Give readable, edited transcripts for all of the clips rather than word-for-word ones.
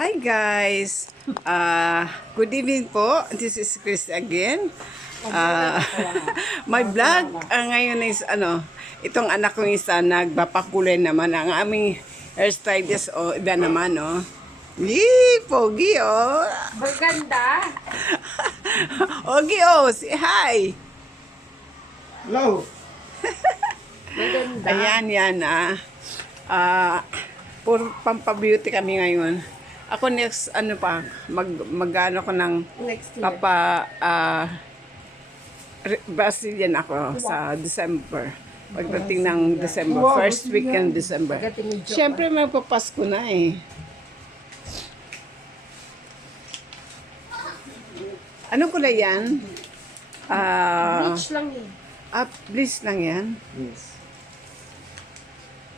Hi guys! Good evening po. This is Chris again. My vlog ngayon is itong anak kong isa nagpapakulay naman ang aming hairstylist iba naman Yee! Pogi Maganda. Ogi say hi! Hello! Maganda. Ayan yan puro pampabeauty kami ngayon. Ako next mag-ano ko ng Next year. Brazilian ako sa December. Pagdating ng December, first week ng December. Pagdating ni Jo. Siyempre magpapasko na Anong kulay yan? Beach lang yun. Please lang yan. Yes.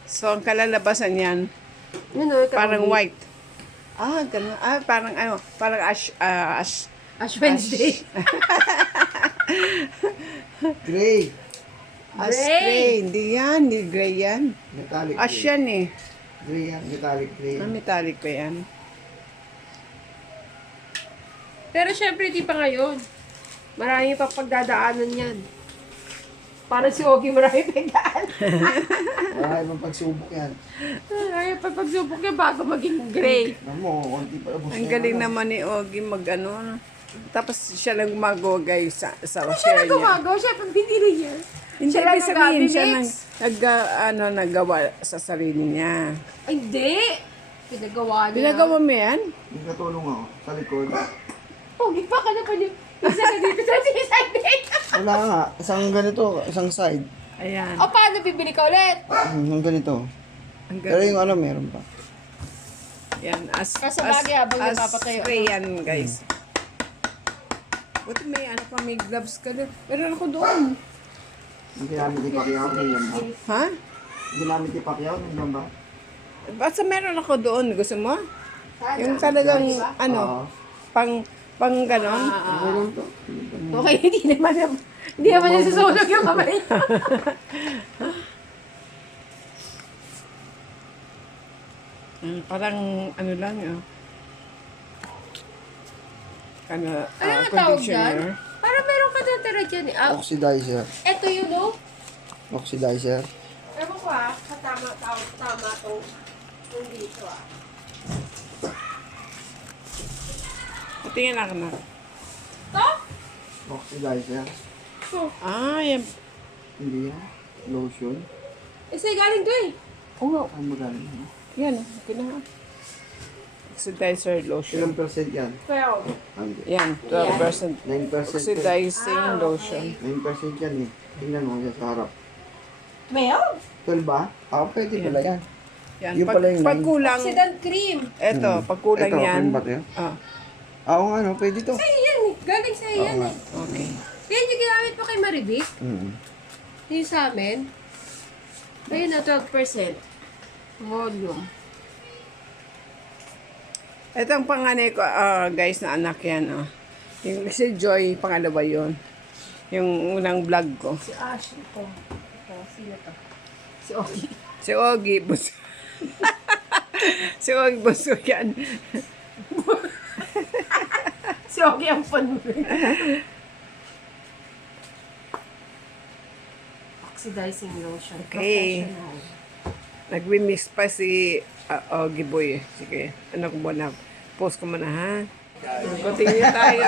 So, ang kalalabasan yan, Yun o, parang white. Ganun. Parang ash Ash Wednesday. Gray. Ash Gray. gray. Hindi yan. Hindi gray yan. Metallic Ash gray. yan Gray yan. Metallic gray. Metallic pa yan. Pero syempre, di pa ngayon. Marami pa pagdadaanan yan. Para si Ogie, marami pagdaan. Wala ibang pagsubok yan. Marami pa pagsubok niya bago maging gray. Alam mo, konti pa ubos Ang na galing yan. naman ni Ogie Tapos siya lang gumagawagay sa Siya share na niya. gumagawa, siya pag binili niya. Hindi, Siya lang ibig sabihin siya nag-mix. naggawa sa sarili niya. Ay, hindi. Pinagawa niya. Binagawa mo yan? Yung katulong ako sa likod. Ogie, baka na pa niya. Isa ka dito sa side. Wala nga. Isang ganito, isang side. Ayan. O, paano bibili ka ulit? Yung ganito. Ang Pero galing. yung meron pa. Yan. Kasabagay habang napapatayo. spray yan, guys. Buti may pa, may gloves ka doon. Meron ako doon. Yung ginamit ni Pacquiao, yun ba? Ha? Yung ginamit ni Pacquiao, yun ba? Basta meron ako doon. Gusto mo? Yung talagang, Oo. pang ganon. Okay lang to. Okay, hindi naman nasusunog yung kamay niya. Parang lang Ano nga tawag dyan? conditioner. Parang meron ka natira dyan eh. Oxidizer. Eto yun o. Oxidizer. Ewan ko tama tong dito Tingnan ako na. To? Oxidizer. Yan. Hindi yan. Lotion. Isa galing to eh. Ang magaling. Yan, okay na. Oxidizer lotion. Ilang percent yan? 12. Yan, 12%. 9%. Oxidizing lotion. 9% yan eh. Tingnan mo yan sa harap. Meron? 12 ba? Pwede pala yan. Yan, Yung pala yung pag kulang, Oxidant cream. pag kulang Ito, yan. cream ba ito? Oo nga, no? Pwede to. Sa'yo yan eh. Galing sa'yo Oo yan nga. eh. Okay. Yan yung ginamit mo kay Marivic. Mm. Yung sa amin. Ayun na, 12%. Volume. Ito ang panganay ko, guys, na anak yan. Yung si Joy, pangalawa yun. Yung unang vlog ko. Si Ash ito. Sino to? Si Ogie. Si Ogie, buso. Si Ogie, buso yan. Si Ogie ang fun mo. Oxidizing lotion. Okay. Professional. Nag-remix pa si Ogie Boy. Sige, ano ko muna. Post ko muna, ha? Continue tayo.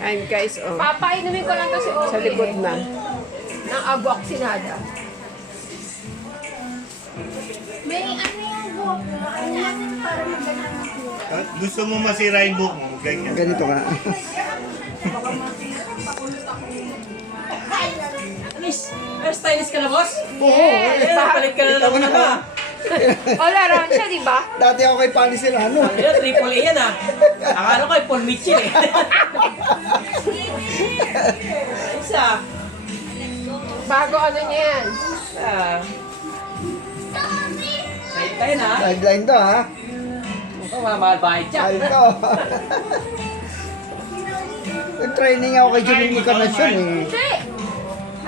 Ayan, guys, Papainumin ko lang to si Ogie. sa likod na. Ng aboxinada. May ano yung buhok mo? Para maganda ako. Gusto mo masira yung buhok mo, ganyan. Ganito ka. Hairstylist ka na, boss? Yes! Palit ka na naman na. O, laruan siya, di ba? Dati ako kay Pani Serrano. Ayun, triple A yan ah. Akala ko ay Paul Mitchell eh. Isa. Bago ano niya yan. Sa'yo tayo na. Sideline to, ha? Mukhang mamahal bahay siya. Mahal to. Nag-training ako kay Janine Encarnacion, eh. Hindi!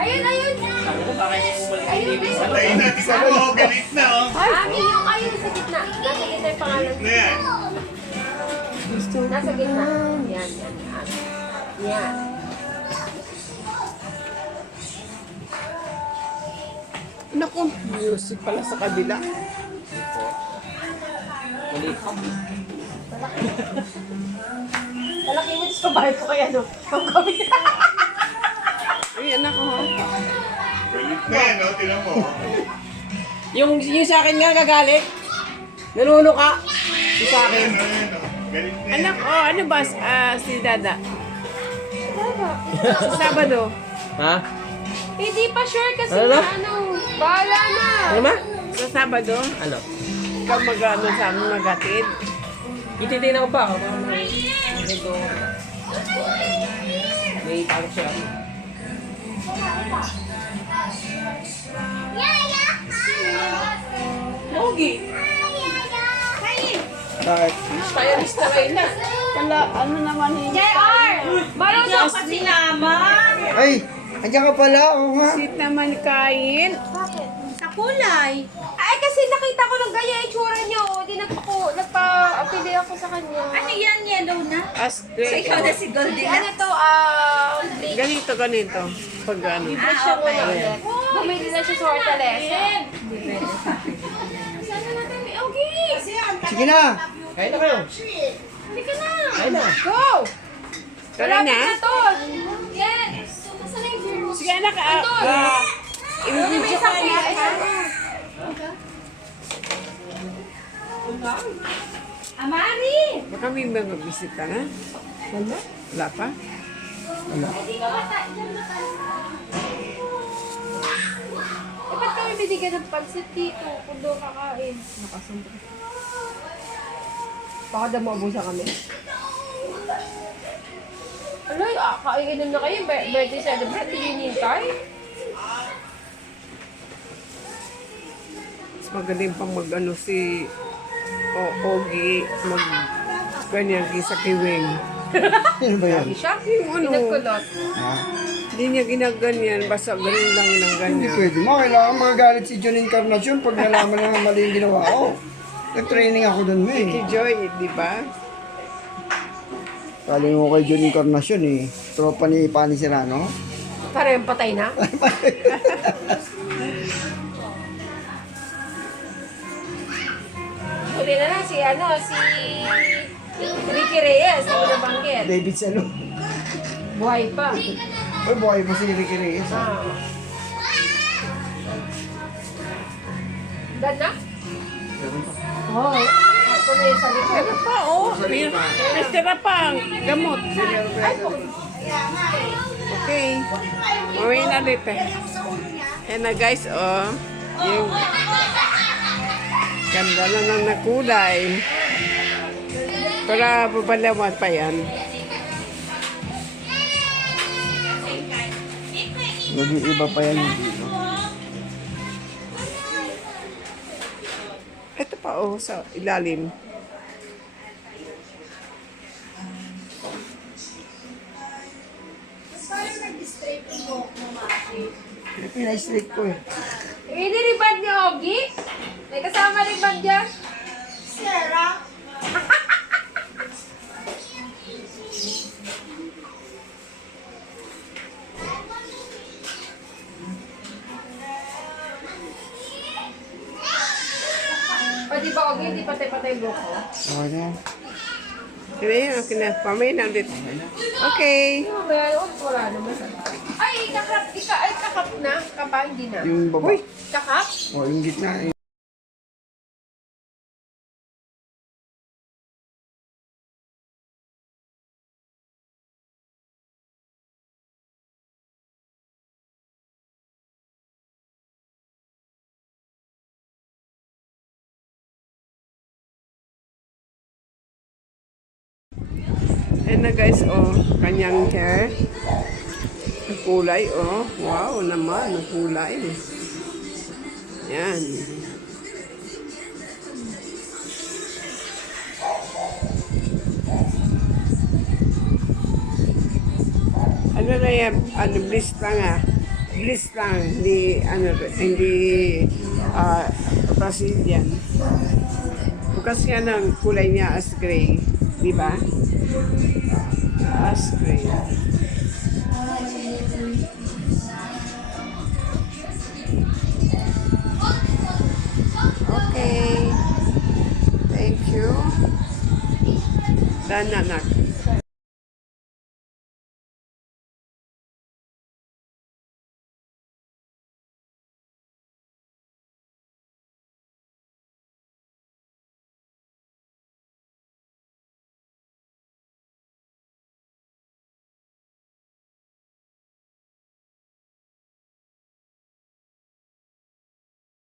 Ayun, ayun! Sabi ko, Bakit yung bumalik yung TV sa Tayo na, tignan mo, galit na oh. Yung kayo nasa gitna. Nasa gitna yung pangalan. Na yan. Nasa gitna. Yan. Yan. Naku, music pala sa kabila. Maliit pa. Malaki mo sa bahay ko kaya no. Pag-comment. Ay, anak ko. Galit na yan oh, tinan mo. Yung sa akin nga gagalit. Nanuno ka. Yung sa akin. Ano yan oh. Galit na yan. Anak, ano ba si Dada? Sa Sabado. Ha? Hindi pa sure kasi Ano na? Bahala na. Ano ma? Sa Sabado, Ano? ikaw mag-ano sa amin magatid. Ititignan ko pa ako. Ito. May tawag siya. Pogi. Bakit? Stylist na kayo na. Wala, ano naman hindi. JR! Marunong kasi sinama. Ay, andiyan ka pala. Oo nga. Sit naman kain. Bakit? Sa kulay. Ay, kasi nakita ko ng ganyan yung tsura niya. O, di nagpa-apili ako sa kanya. Ano yan? Yellow na? As So, ikaw na si Goldie Ano na? to, bleach. ganito. Pag ano. Okay. Bumili na siya sa Hortales. Sana natin, okay. Sige na. Kaya na kayo. Halika na. Kaya na. Go! Tara Malapit na. na to. Yes. Nasaan na yung beer? Sige anak, Ano may isang beer? Amari! baka may mga bisita na. Wala pa? Eh, ba't kami binigyan ng pansit dito kung doon kakain? Nakasundo. Baka daw maubusan kami. Alay, kainan na kayo. Birthday celebrate, hinihintay. Mas magaling pang mag-ano si Ogie, ganyan sa kiwing. Ano ba yan? Siya, Yung ano, pinagkulot. Ha? hindi niya ginaganyan, basta ganun lang ng Hindi ganyan. pwede mo. Kailangan magagalit si John Encarnacion pag nalaman na mali yung ginawa ko. Nag-training ako doon mo Si eh. Joy, di ba? Kaling mo kay John Encarnacion eh. Tropa ni Pani Serrano. Parehong patay na. Huli na lang si Ricky Reyes, ang nabanggit. David Salo. Buhay pa. Uy, buhay pa si Ricky Reyes. Ah. Dad na? Oo. Oh, ito na yung sa likod. Ano pa, may tira pa ang gamot. Ay, po. Okay. Mawin na ulit eh. Yan na guys, yung ganda lang ng nakulay. Para babalawan pa yan. Nag-iiba pa yan. Ito pa sa ilalim. Pinay-straight ko eh. Ini ribad ni Ogie? May kasama ribad dyan? O di ba Ogie, hindi patay-patay buhok ko? Okay na yan. Sige, okay na. Pamay na ulit. Okay. Ano ba yan? Wala naman. Ay, kakap na? Kapa, hindi na. Yung baba. Kakap? O, yung gitna eh. Ayan na guys, kanyang hair. Ang kulay, wow naman, ang kulay. Yan. Ano na yan? Ano, bliss lang ah. Bliss lang, hindi, hindi Brazilian. Bukas nga ng kulay niya as gray, di ba? As gray. Okay. Thank you. Done na, nak.